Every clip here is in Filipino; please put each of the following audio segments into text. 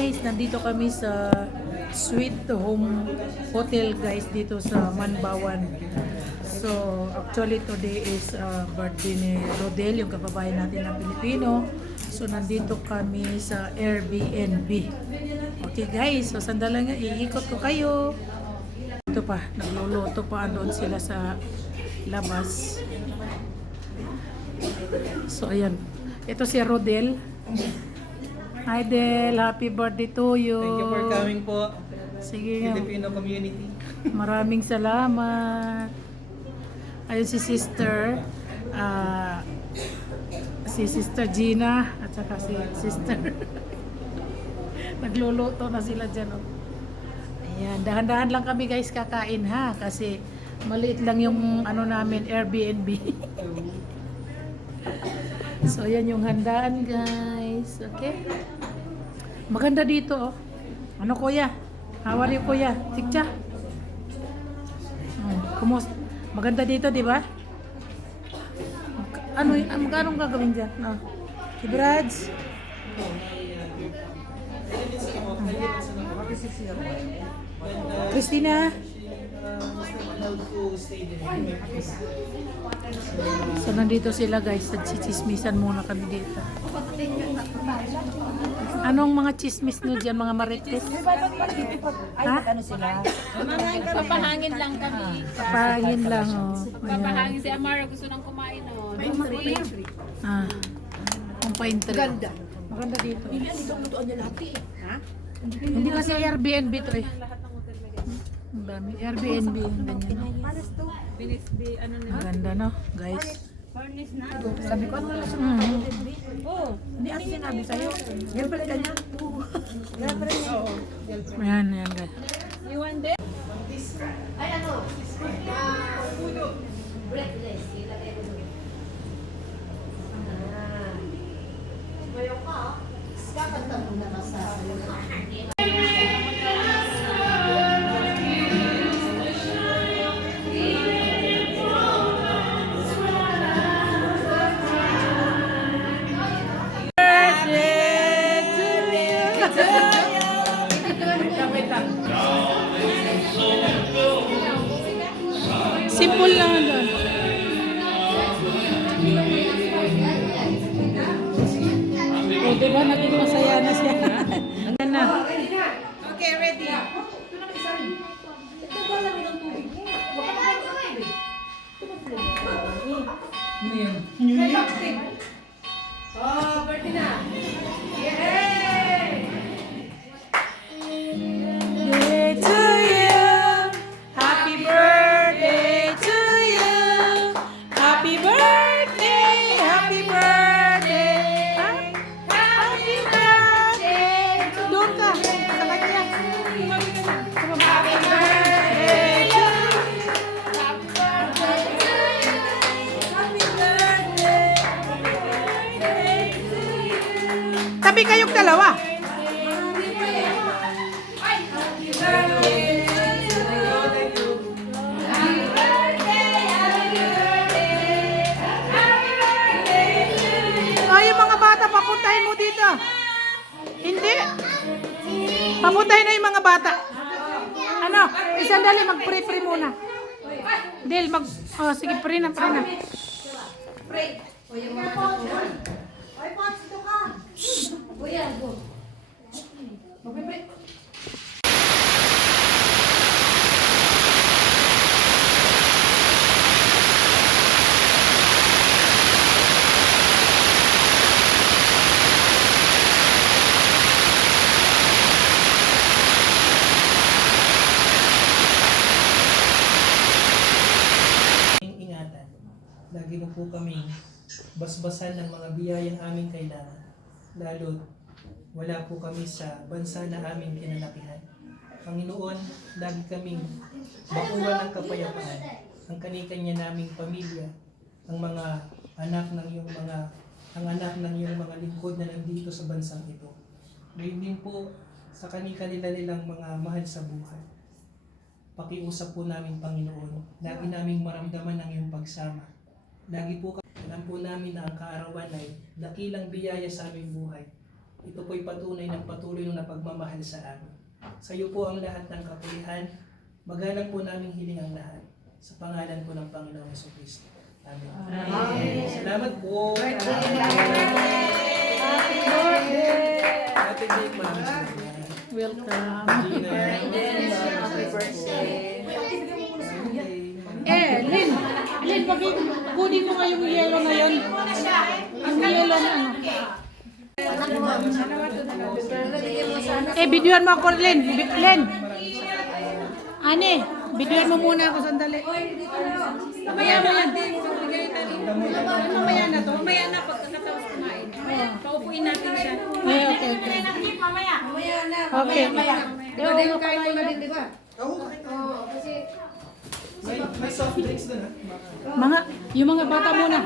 guys, nandito kami sa Sweet Home Hotel guys dito sa Manbawan. So actually today is birthday ni Rodel, yung kababayan natin na Pilipino. So nandito kami sa Airbnb. Okay guys, so sandalan nga, iikot ko kayo. Ito pa, nagluluto pa, doon sila sa labas. So ayan, ito si Rodel. Hi Del, happy birthday to you. Thank you for coming po. Sige nga. Filipino community. Maraming salamat. Ayun si Sister Gina at saka si Sister. Nagluluto na sila dyan. Oh. Ayan, dahan-dahan lang kami guys kakain ha kasi maliit lang yung ano namin Airbnb. So yan yung handaan guys. Okay? Maganda dito oh. Ano kuya? How are you kuya? Tikcha? Kumusta? Maganda dito, di ba? Ano, magkano gagawin dyan? No. Si Brads? Christina? So nandito sila guys, nagchichismisan muna kami dito. Anong mga chismis nyo dyan, mga marites? Ha? Ano sila? Papahangin lang kami. Papahangin lang oh. Papahangin si Amara gusto nang kumain oh. Ah. Ang pine tree. Ganda. Maganda dito. Hindi dito ang lutuan niya lahat eh. Ha? Hindi kasi Airbnb to eh. Ang dami. Airbnb yung ganyan. Binisbi ano nila. Ang ganda no, guys. Furnace na. Sabi ko, ano na sa Oh, Hindi ano sinabi sa'yo? Girlfriend ka niya? Girlfriend niya? Ayan, ayan guys. you want this? Simple lang doon. O, diba naging masaya na siya? Ayan na. Okay, ready. Birthday to you. Happy birthday to you. Happy birthday. Happy birthday. Happy birthday. Doon ka. Sa kanya. Happy birthday to you. Happy birthday. Tabi kayong dalawa. Yung mga bata, papuntahin mo dito. Hindi. Papuntahin na yung mga bata. Ano? Sandali, mag-pray-pray muna. Del, oh, sige, pray na, pray na. Ingatan. Lagi mo po kami basbasan ng mga biyayang aming kailangan. Lalo wala po kami sa bansa na aming kinalakihan. Panginoon, lagi kaming bakuran ng kapayapaan. Ang kanya naming pamilya, ang mga anak ng iyong mga lingkod na nandito sa bansang ito. Ngayon din po sa kanila nilang mga mahal sa buhay. Pakiusap po namin, Panginoon, lagi naming maramdaman ang iyong pagsama. Lagi po alam po namin na ang kaarawan ay dakilang biyaya sa aming buhay. Ito po'y patunay ng patuloy ng napagmamahal sa amin. Sa iyo po ang lahat ng kapulihan. Magalang po naming hiling ang lahat. Sa pangalan po ng Panginoong Jesucristo. Amen. Salamat po. Happy birthday, Ma'am. Welcome. Happy birthday. Lin, kunin ko nga yung yellow na yun. Yung yellow na ano. Videoan mo ako, Len. Len. Ani, videoan mo muna ako sandali. Mamaya mo yan. Mamaya na to. Mamaya na pagkatapos kumain. Paupuin natin siya. Okay. Mamaya. Okay. Kain mo na din, di ba? May soft drinks doon, ha? Yung mga bata muna.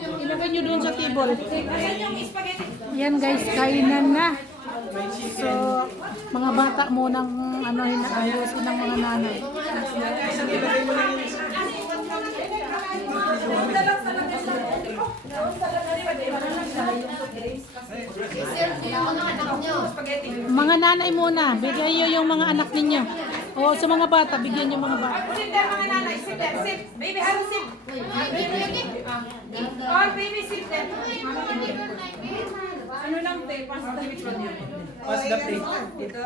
Ilagay nyo doon sa table. Yan guys, kainan na. So, mga bata munang ayusin ng mga nanay. Mga nanay muna, bigay nyo yung mga anak ninyo. O sa mga bata, bigyan nyo mga bata. Sit there mga nanay. Sit there. Sit. Baby, how to sit? All baby sit there. Ano lang te? Pass the which one yun? Pass the plate. Ito?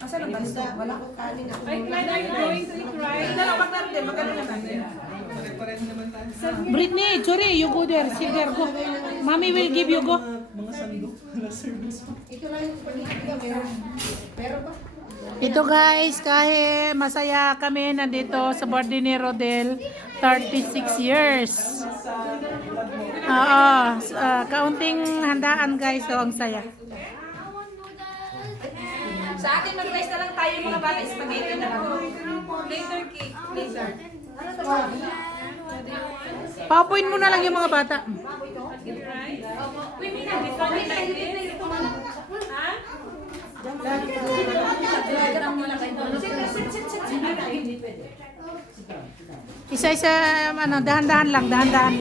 Asa na basta? Wala ko kanin ako. Ay, Clyde, are you going to eat rice? Dalawa natin. Magkano na natin? Pare-pareho naman tayo. Britney, sorry, you go there. Sit there, go. Mommy will give you, go. Mga sandok. Wala service. Ito lang yung panihiga. Meron ba? Ito guys, kahit masaya kami nandito sa birthday ni Rodel, 36 years. Oo, kaunting handaan guys, so ang saya. Sa atin, mag-rice na lang tayo mga bata. Spaghetti na lang. Later cake. Later. Paupuin mo na lang yung mga bata. Rice? Wait, may nag-discount like this? Ha? Isa-isa, dahan-dahan lang, dahan-dahan.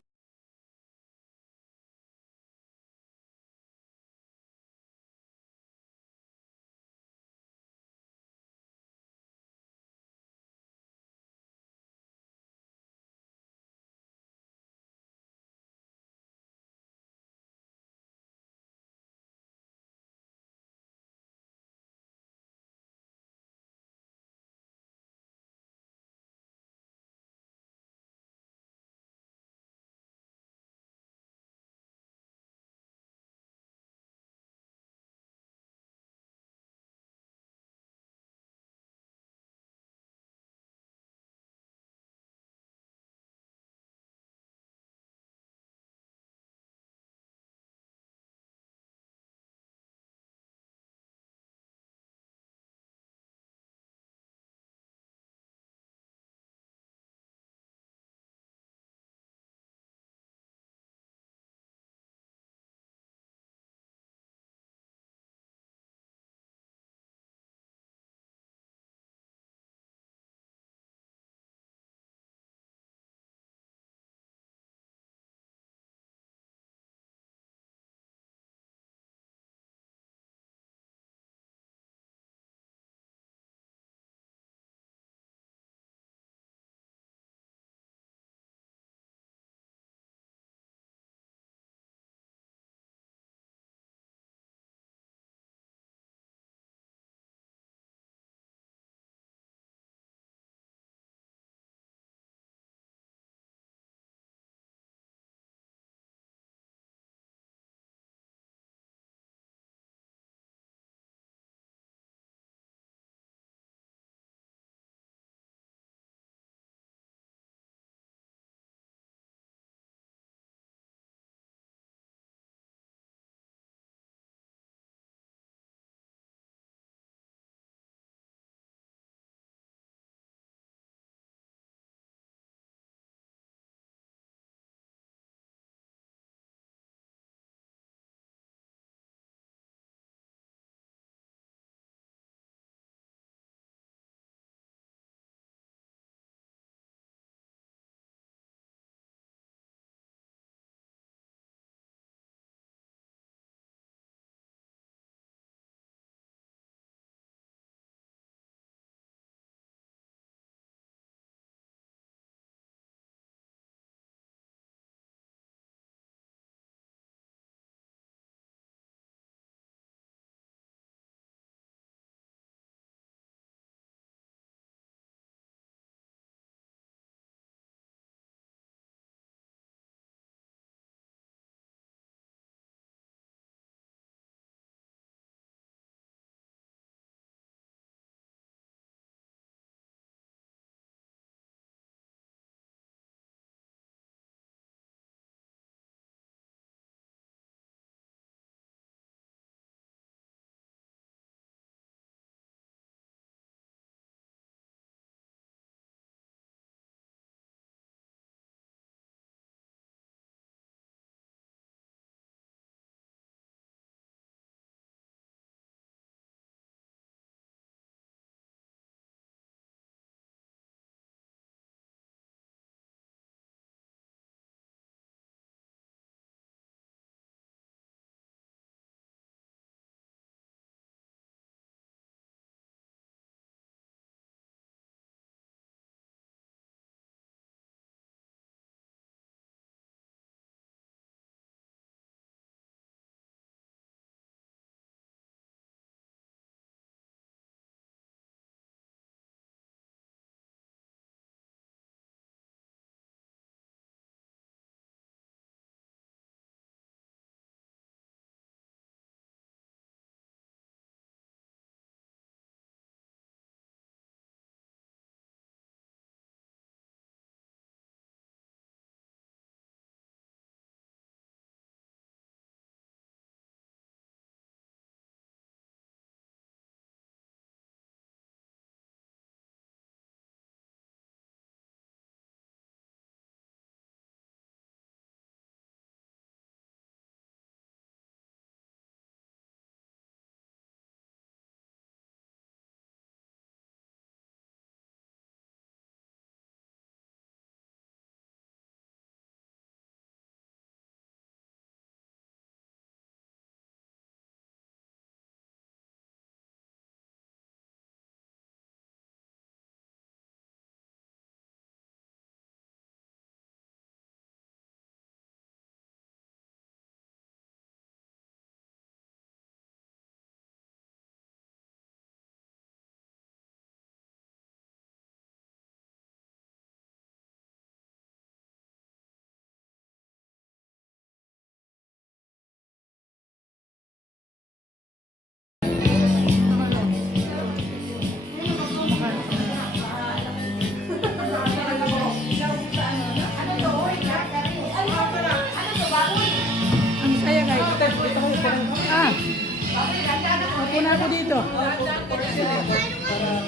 ako dito. Para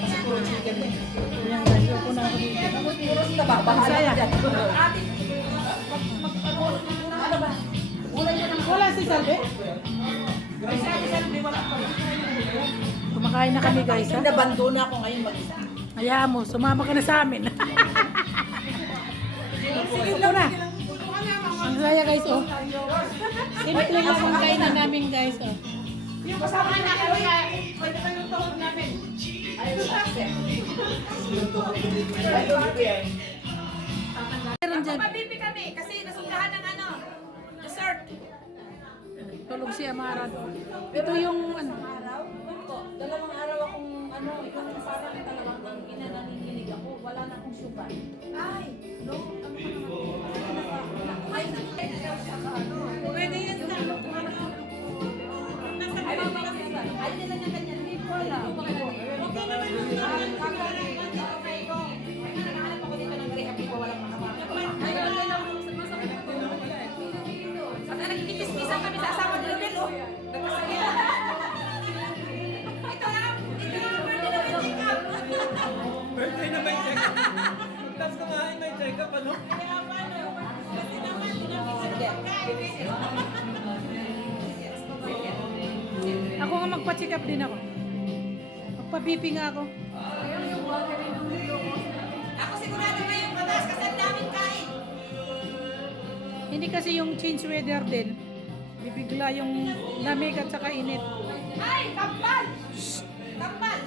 kasi puro chicken eh. Ayan guys, upo na ako dito. Ang saya. Wala si Salve? Kumakain na kami guys ha. Nabando na ako ngayon mag-isa. Hayaan mo, sumama ka na sa amin. Upo na. Ang saya guys oh. Simple lang ang kainan namin guys oh. Yung kasama na kaya pwede pa yung tuhod namin. Meron dyan. Pabibi kami kasi nasundahan ng ano, dessert. Tulog si Amara. Ito yung ano. Dalawang araw akong yung parang talagang naninilig ako. Wala na akong sugar. Ay, no. Pwede yan sa ano. Ay, ay, nila na ganyan. Hindi ko alam. Okay naman yung okay ko. Naghahanap ako dito ng rehab ko walang makapasok. Ay, wala lang masakit ako. At nagkikis-kisan kami sa asawa ni Rodel, oh. Nagkasakit. Ito lang, birthday na may check-up. Birthday na may check-up. Tapos kumain may check-up, ano? Kaya paano? Kasi naman, tinapin sa pagkain. Ako nga magpa-check up din ako. Magpa-BP nga ako. Ako sigurado ngayong mataas kasi ang daming kain. Hindi kasi yung change weather din. Bibigla yung lamig at saka init. Ay, kambal! Kambal!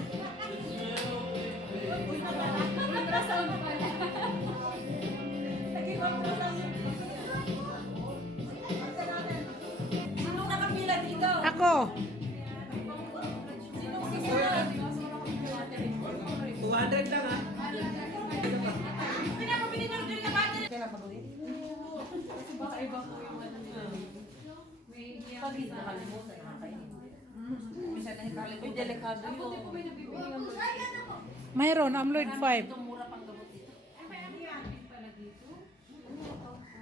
Sinong nakapila dito? Ako! 200 lang ha. Pinapabili na rin na bata. May delikado yun. Mayroon, Amloid 5. Mura pang gamot dito.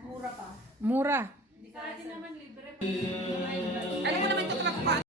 Mura pa. Mura. Alam mo naman ito kalakpa.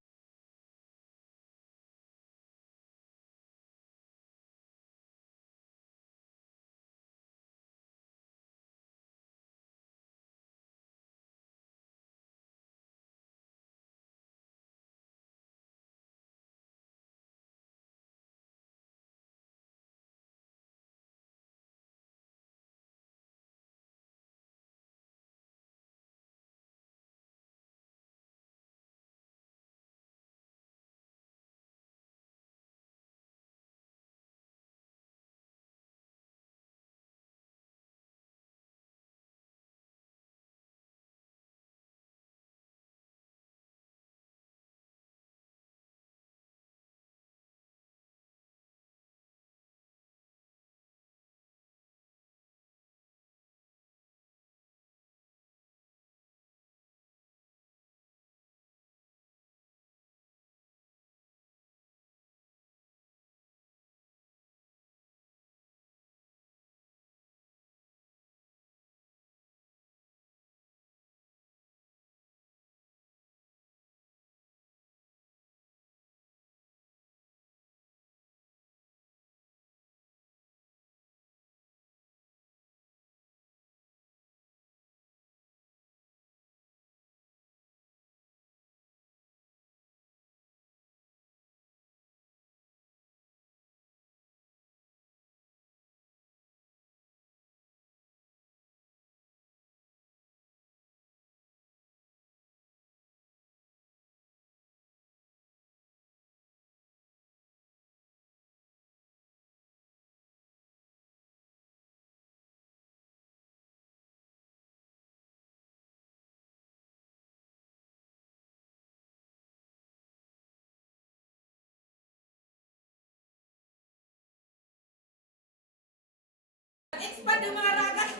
Expand yung mga ragat.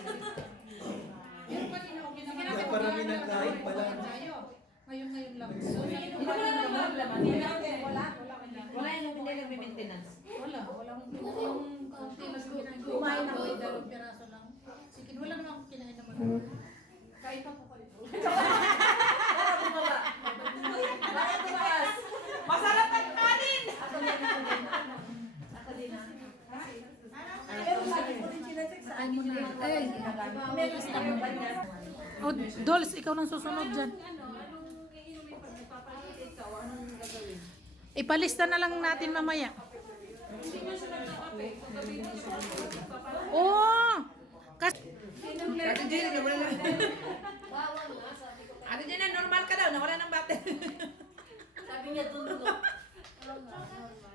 Parami ng kain pala. Ngayon lang. Hindi mo na naman laman. Wala yung maintenance. Wala yung kumain ako ay 2 piraso lang. Sige, wala naman akong kinain naman. Kain pa po kayo. Bakit tumaas? Masarap ang kanin! mo na. Ay, May gusto mo ba niya? oh, Dolls, ikaw nang susunod dyan. Ipalista na lang natin mamaya. Oh! Kasi Ate Jenny, nawala na. Ate Jenny, normal ka daw. Nawala ng bate. Sabi niya tulog.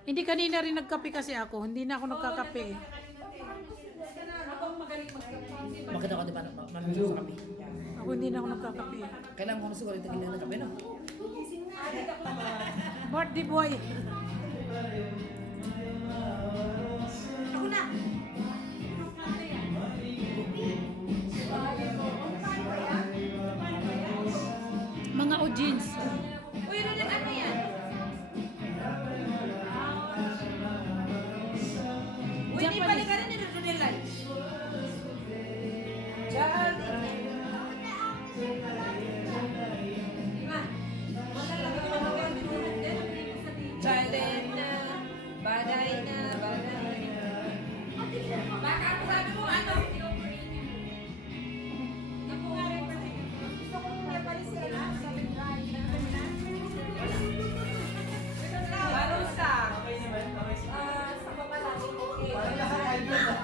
hindi kanina rin nagkape kasi ako. Hindi na ako nagkakape eh. Bakit ako, di ba, mamili sa kape? Ako hindi na ako nagkakape eh. Kailangan ko na siguro itagil na ng kape, no? Birthday boy. Ako na! Mga ojins. Uy, Ronel, ano yan? Uy, Diyan di pala. balik ka rin ni Ronel Lai. Diyan. Silent na, baday na, baday na. Baka ano sabi mo, ano? Marusa. Sa baba lang. Okay. Parang naka-idea na.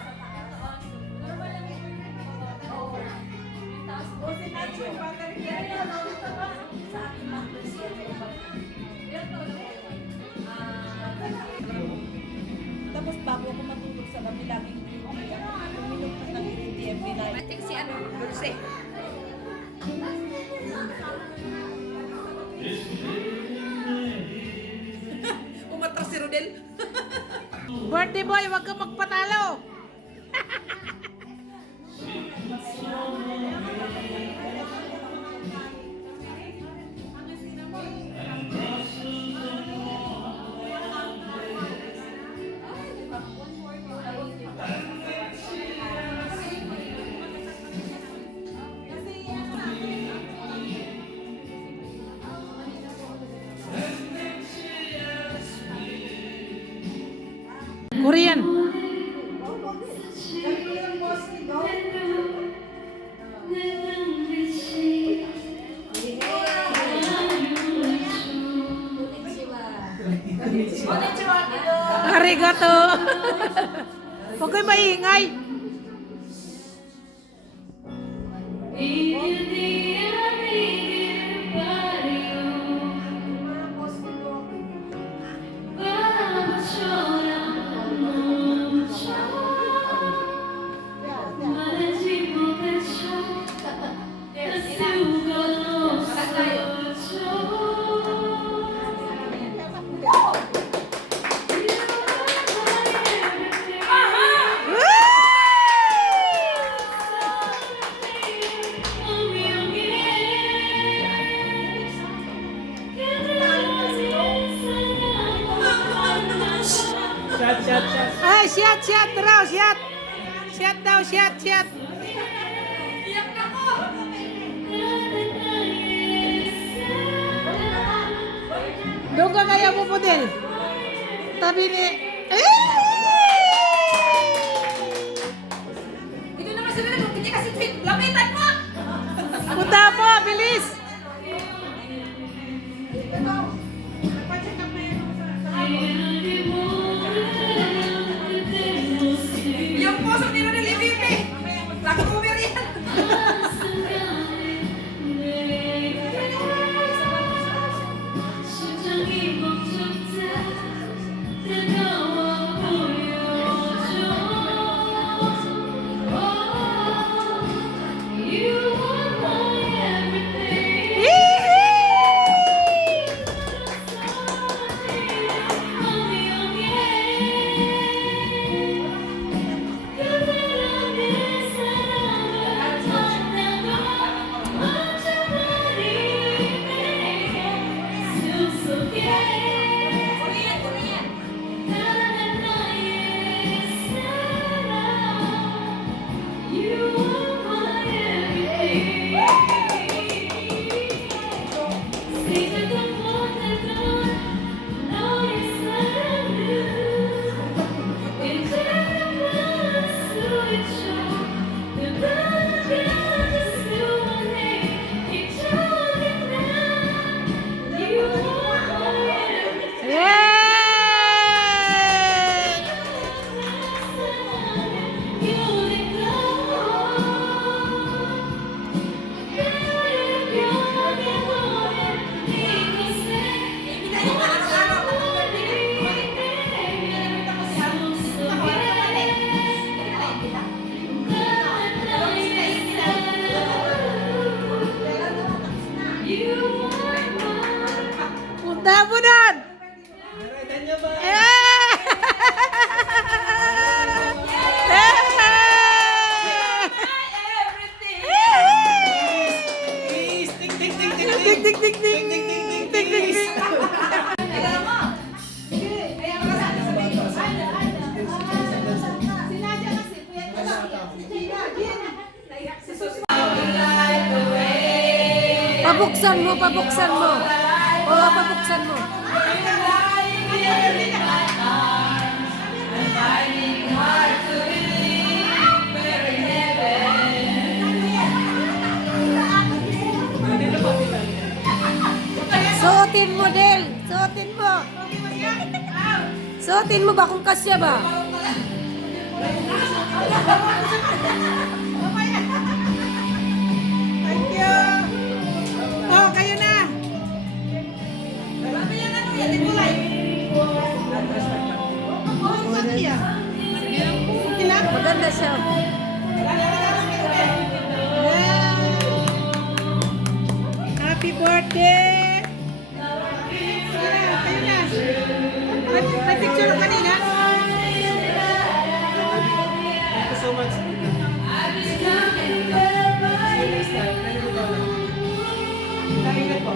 Normal lang yun. Oo. Tapos, bosin natin yung battery. Sa ating mattress yan. Meron to lang. Tapos bago ako matulog sa gabi, laging uminom ka ng green tea every night. I think si ano, Dulce. Umatras si Rodel. Birthday boy, wag ka magpatalo. Korean. Konnichiwa. Arigato. Huwag kayo maingay. Shot, shot, shot. Ay, shot raw, shot. Shot daw, shot. Doon ka kaya mo po din. Tabi ni... Ito naman si Rodel, hindi kasi tweet. Lamitan mo! Punta mo, bilis. Yung puso ni Rodel, ibibi. Lagi mo yan. 심장이 멈췄다 뜨거워 Pabuksan mo, pabuksan mo. Oo, pabuksan mo. Suotin mo, Del. Suotin mo. Suotin mo ba kung kasya ba? Thank you. Oh, kayo na. Maganda siya. Happy birthday! Kayo na. May picture ka kanina? Thank you so much. Ingat po.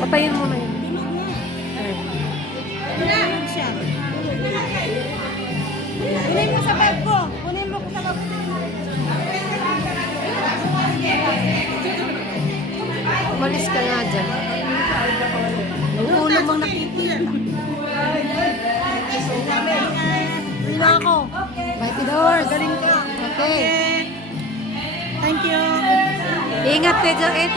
Patayin mo na yun. Kunin siya. Kunin mo sa bag ko. Kunin mo sa bag ko. Umalis ka nga dyan. Ang ulo mong nakikita. Uwi na ako. Bye to the horse. Galing ka. Okay. Thank you. Ingat ka dyan.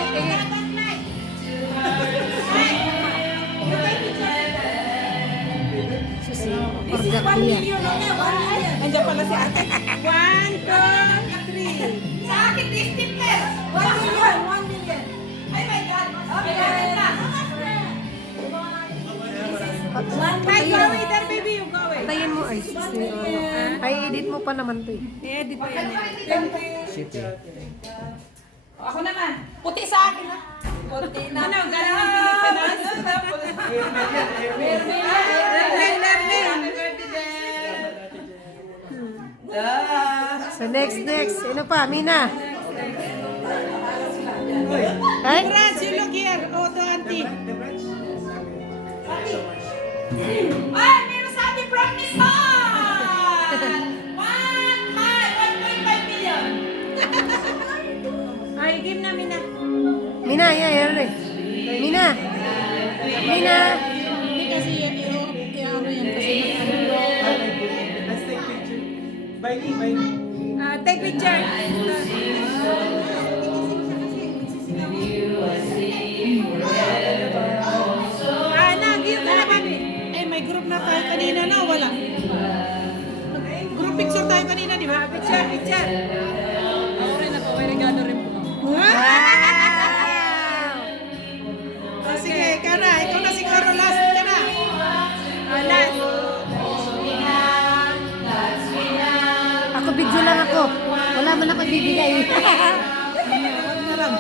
Order niya. Andiyan pala si ate. 1, 2, 3. Sa akin, 15 pesos. 1 million, 1 million. Ay my God. Okay, na. Hey, go away there, baby. You go away. Patayin mo. Ay, ay, edit mo pa naman to eh. Edit pa yan. Ako naman. Puti sa akin, ha? Puti na. Ano, galing ng Pilipinas? So next. Ano pa? Mina. Ay? Brad, you look here. Oh, to auntie. Ay, meron sa ating from Nissan! 1.5 million. Ay, game na, Mina. Mina, yan rin. Mina. Hindi kasi ano yan kasi Let's take picture. Bye, bye. take picture. Give na naman. Eh, may group na tayo kanina na, wala. Group picture tayo kanina, di ba? Picture. Ako rin ako, may regalo rin po. Wow! Oh, sige, ikaw na. Ikaw na siguro last ka na. Last. Ako video lang ako. Wala man ako ibibigay. Huwag na lang.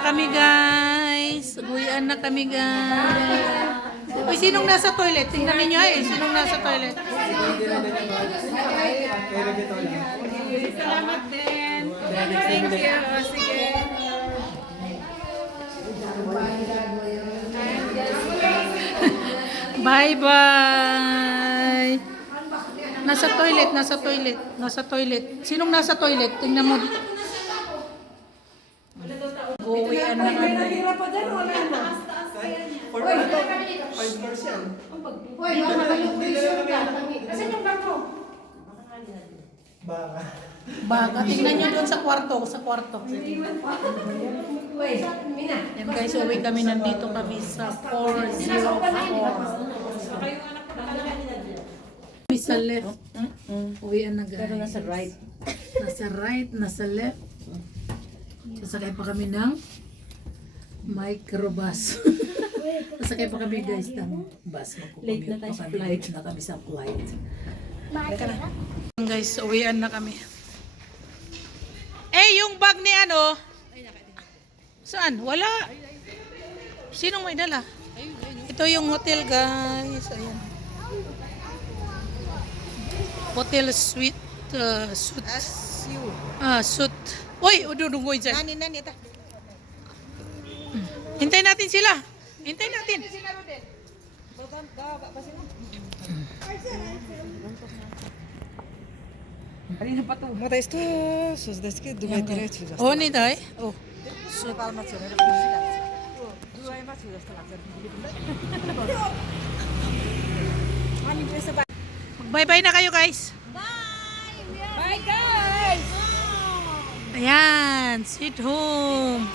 na kami guys. Uwian na kami guys. Uy, sinong nasa toilet? Tingnan ninyo eh. Sinong nasa toilet? Pero dito lang. Salamat din. Thank you. O, sige. Bye-bye. Nasa toilet, nasa toilet, nasa toilet. Sinong nasa toilet? Tingnan mo. Uwian na kami. For ano? 5 floors yan. Baka. Baka, tingnan nyo doon sa kwarto, sa kwarto. Yan guys, uwi kami, nandito kami sa 404. Kami sa left. Uwian na guys. Pero nasa right. Nasa right, nasa left. Sasakay pa kami ng microbus. Sasakay pa kami guys ng bus. Late na tayo sa flight. Late na kami sa flight. Guys, uwian na kami. Eh, yung bag ni ano? Saan? Wala. Sinong may dala? Ito yung hotel guys. Ayan. Hotel suite. Suite. Suite. Uy, ududungoy dyan. Nani, ito. Hintay natin sila. Hintay natin.また一つですけど、どうやってレチュー Oh, ni day. Oh. Bye-bye na kayo guys. Bye, guys! Ayan, sweet home.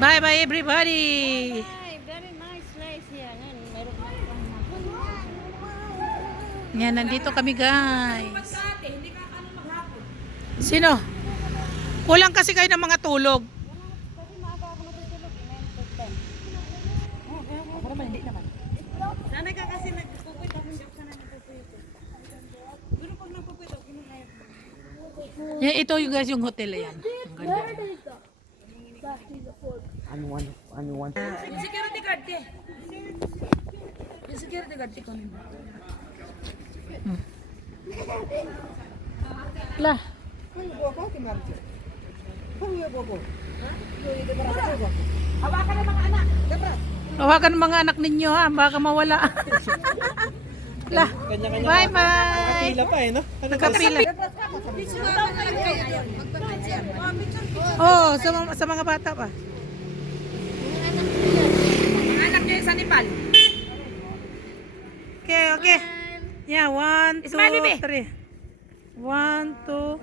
Bye-bye everybody. Very nice place here. Yan, nandito kami guys. Sino? Kulang kasi kayo ng mga tulog. Nanay ka kasi nagpupuit ako siya ka na nagpupuit. Pero pag nagpupuit ako, Yan, ito yung guys yung hotel yan. Ang ganda. security guard ke. Yung security guard ko nimo. La. Hawakan ng mga anak. Tawagan ng mga anak ninyo ha, baka mawala. La. Kanya-kanya. Bye-bye. Pila pa eh, no? Ano ba? Kapila. Oh, sa mga bata pa. Mga anak niya sa Nepal. Okay, okay. Yeah, 1, 2, Smiley, be. 3. 1, 2.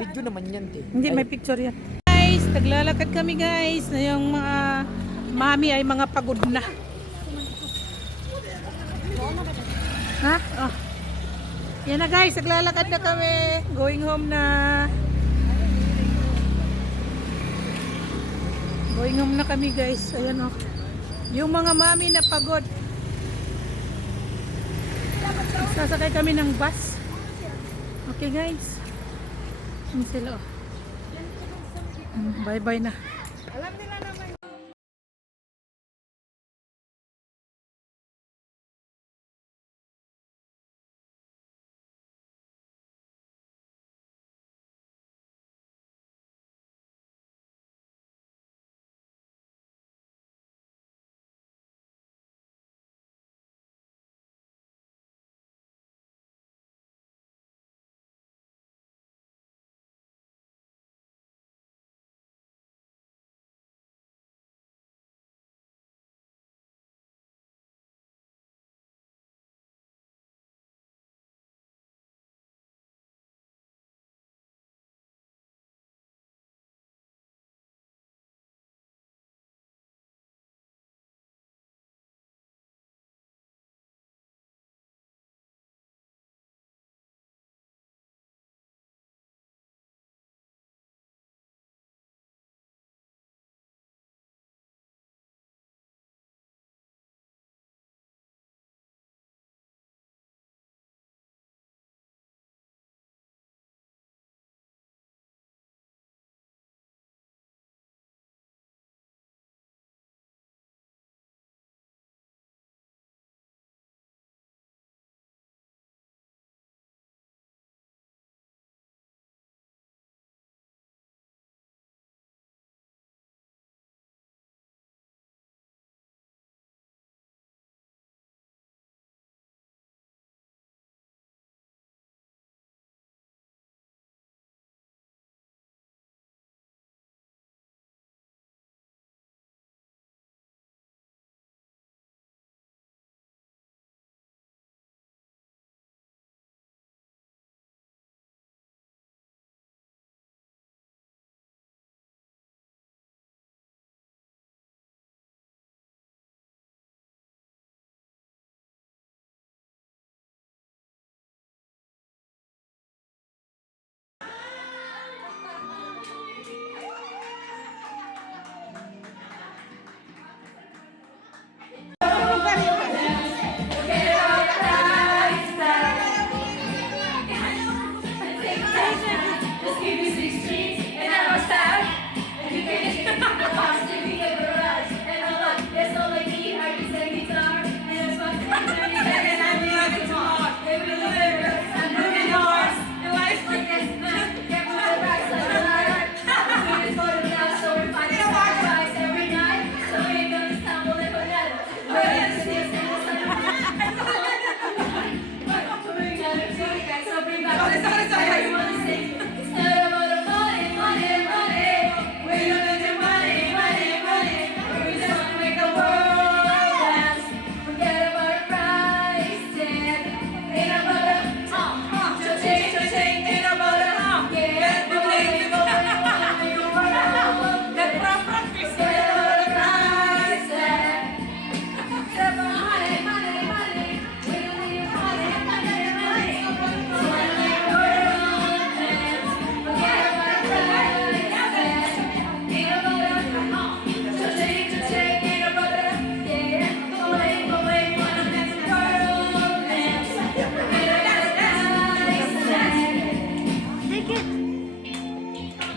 Video naman yan, te. Hindi, may picture yan. Guys, naglalakad kami guys. Na yung mga mami ay mga pagod na. Ha? Oh. Yan na guys, naglalakad na kami. Going home na. Going home na kami guys. Ayan oh. Yung mga mami na pagod. Sasakay kami ng bus. Okay guys. Yan sila oh. Bye-bye na.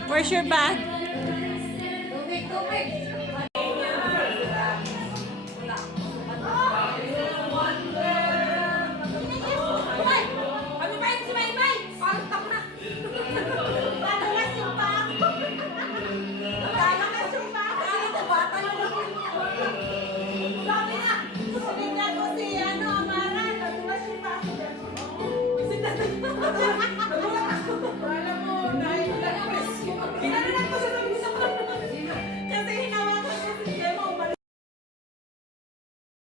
Where's your bag? Tubig, tubig.